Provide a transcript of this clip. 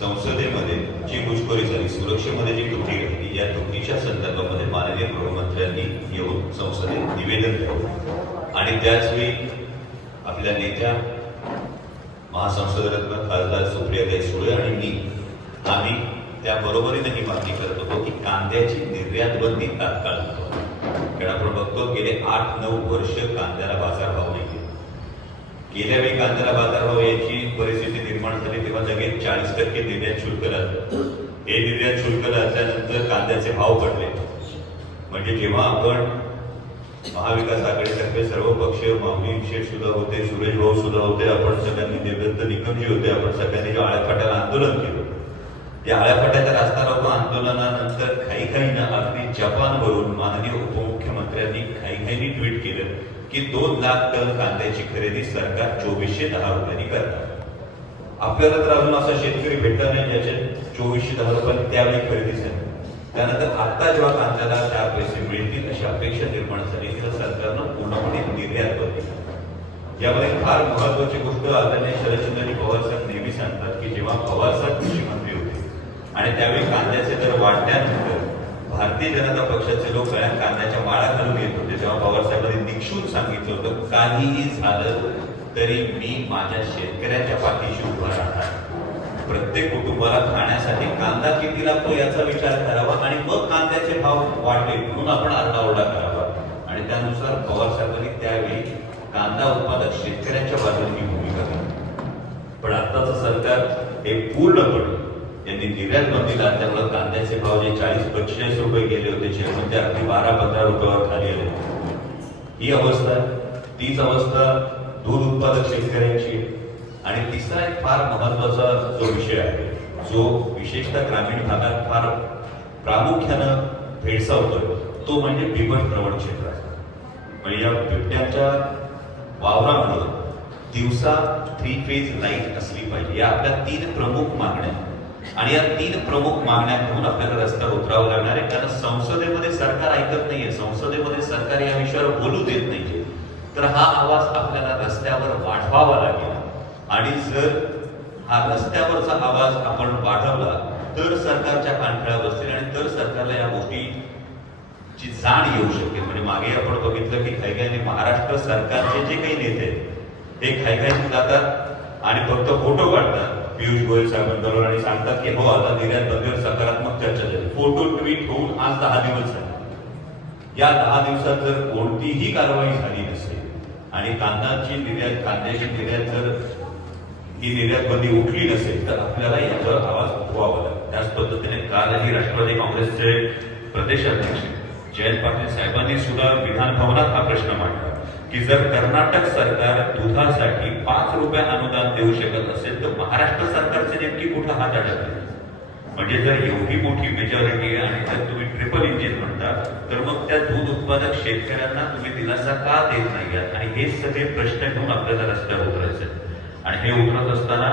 संसदेमध्ये जी घुसखोरी झाली सुरक्षेमध्ये जी त्रुटी घडली या त्रुटीच्या संदर्भामध्ये माननीय गृहमंत्र्यांनी येऊन संसदेत निवेदन दिलं आणि त्याचवेळी आपल्या नेत्या महासंसदरत्न खासदार सुप्रियाताई सुळे आणि मी आम्ही त्या बरोबरीने ही मागणी करत होतो की कांद्याची निर्यात बंदी तात्काळ नको. कारण आपण बघतो गेले आठ नऊ वर्ष कांद्याला बाजारभाव नाही गेल्या वेळी कांद्याला बाजारभाव याची परिस्थिती निर्माण झाली तेव्हा लगेच चाळीस टक्के निर्यात शुल्क लागलं हे निर्यात शुल्क लागल्यानंतर कांद्याचे भाव पडले. म्हणजे जेव्हा आपण महाविकास आघाडीतर्फे सर्व पक्ष माऊली शेठ सुद्धा होते सुरेश भाऊ सुद्धा होते आपण सगळ्यांनी देवेंद्र निकमजी होते आपण सगळ्यांनी जे आळ्याफाट्याला आंदोलन केलं. त्या आळ्याफाट्याच्या रास्ता रोको आंदोलनानंतर काही काहीनं अगदी जपानवरून माननीय उप काही काहींनी ट्विट केलं की दोन लाख टन कांद्याची खरेदी सरकार चोवीसशे दहा रुपयांनी करणार. आपल्याला तर अजून असा शेतकरी भेटला नाही ज्याचे चोवीसशे दहा रुपयांनी त्यावेळी खरेदी झाली. त्यानंतर आता जेव्हा कांद्याला चार पैसे मिळतील अशी अपेक्षा निर्माण झाली तिला सरकारनं पूर्णपणे निर्यात बंदी यामध्ये फार महत्वाची गोष्ट आदरणीय शरदचंद्रजी पवार साहेब नेहमी सांगतात की जेव्हा पवार साहेब कृषी मंत्री होते आणि त्यावेळी कांद्याचे दर वाढल्यानंतर भारतीय जनता पक्षाचे लोक गळ्यात कांद्याच्या माळा घालून येत होते. तेव्हा पवार साहेबांनी निक्षून सांगितलं होतं काहीही झालं तरी मी माझ्या शेतकऱ्याच्या पाठीशी उभा राहणार. प्रत्येक कुटुंबाला खाण्यासाठी कांदा किती लागतो याचा विचार करावा आणि मग कांद्याचे भाव वाढले म्हणून आपण आरडाओरडा करावा. आणि त्यानुसार पवार साहेबांनी त्यावेळी कांदा उत्पादक शेतकऱ्यांच्या बाजूने भूमिका घेतली. पण आताचं सरकार हे पूर्णपणे त्यांनी निर्यात त्यामुळे कांद्याचे भाव जे चाळीस पंचेचाळीस रुपये गेले होते जे ते अगदी बारा पंधरा रुपयावर खाली आले. ही अवस्था तीच अवस्था दूध उत्पादक शेतकऱ्यांची आणि तिसरा एक फार महत्त्वाचा जो विषय आहे जो विशेषतः ग्रामीण भागात फार प्रामुख्यानं भेडसावतोय तो म्हणजे बिबट प्रवण क्षेत्र म्हणजे या बिबट्याच्या वावरामुळं दिवसा थ्री फेज लाइट असली पाहिजे. या आपल्या तीन प्रमुख मागण्या आहेत. आणि या तीन प्रमुख मागण्या घेऊन आपल्याला रस्त्यावर उतरावं लागणार आहे. कारण संसदेमध्ये सरकार ऐकत नाहीये. संसदेमध्ये सरकार या विषयावर बोलू देत नाहीये. तर हा आवाज आपल्याला रस्त्यावर वाढवावा लागेल. आणि जर हा रस्त्यावरचा आवाज आपण वाढवला तर सरकारच्या कानखळ्या बसतील आणि तर सरकारला या गोष्टीची जाण येऊ शकते म्हणजे मागे आपण बघितलं की काही महाराष्ट्र सरकारचे जे काही नेते हे ते जातात आणि फक्त फोटो काढतात. पियुष गोयल साहेबांबरोबर आणि सांगतात की हो आता निर्यात बंदीवर सकारात्मक चर्चा झाली. फोटो ट्विट होऊन आज दहा दिवस झाले. या दहा दिवसात जर कोणतीही कारवाई झाली नसेल आणि कांद्याची निर्यात कांद्याची निर्यात जर ही निर्यात बंदी उठली नसेल तर आपल्याला याच्यावर आवाज उठवावा लागेल. त्याच पद्धतीने कालही राष्ट्रवादी काँग्रेसचे प्रदेशाध्यक्ष जयंत पाटील साहेबांनी सुद्धा विधान भवनात हा प्रश्न मांडला. की जर कर्नाटक सरकार दुधासाठी पाच रुपये अनुदान देऊ शकत असेल तर महाराष्ट्र सरकारचे नेमकी कुठं हात अडकले म्हणजे जर एवढी मोठी मेजॉरिटी आहे आणि जर तुम्ही ट्रिपल इंजिन म्हणता तर मग त्या दूध उत्पादक शेतकऱ्यांना तुम्ही दिलासा का देत नाही आणि हे सगळे प्रश्न घेऊन आपल्याला रस्त्यावर उतरायचे आणि हे उतरत असताना